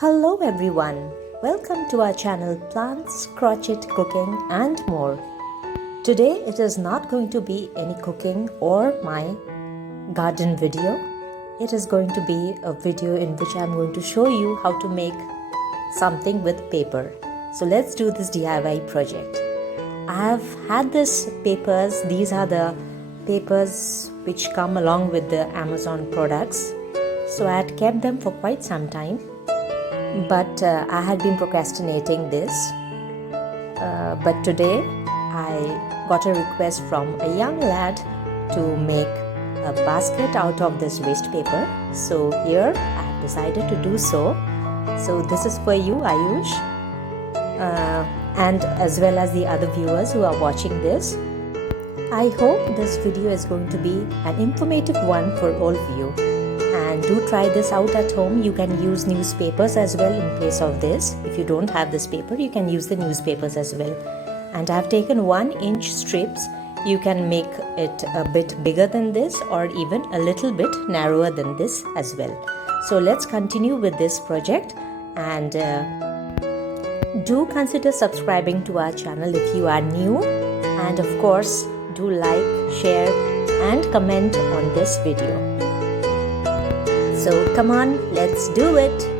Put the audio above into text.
Hello everyone, welcome to our channel Plants, Crochet, Cooking and more. Today it is not going to be any cooking or my garden video. It is going to be a video in which I am going to show you how to make something with paper. So let's do this DIY project. I have had these papers. These are the papers which come along with the Amazon products. So I had kept them for quite some time. But I had been procrastinating this. But today I got a request from a young lad to make a basket out of this waste paper. So here I have decided to do so. So this is for you, Ayush, and as well as the other viewers who are watching this. I hope this video is going to be an informative one for all of you. And do try this out at home. You can use newspapers as well in place of this. If you don't have this paper, you can use the newspapers as well. And I've taken 1-inch strips. You can make it a bit bigger than this or even a little bit narrower than this as well. So let's continue with this project, and do consider subscribing to our channel if you are new, and of course do like, share and comment on this video. So come on, let's do it!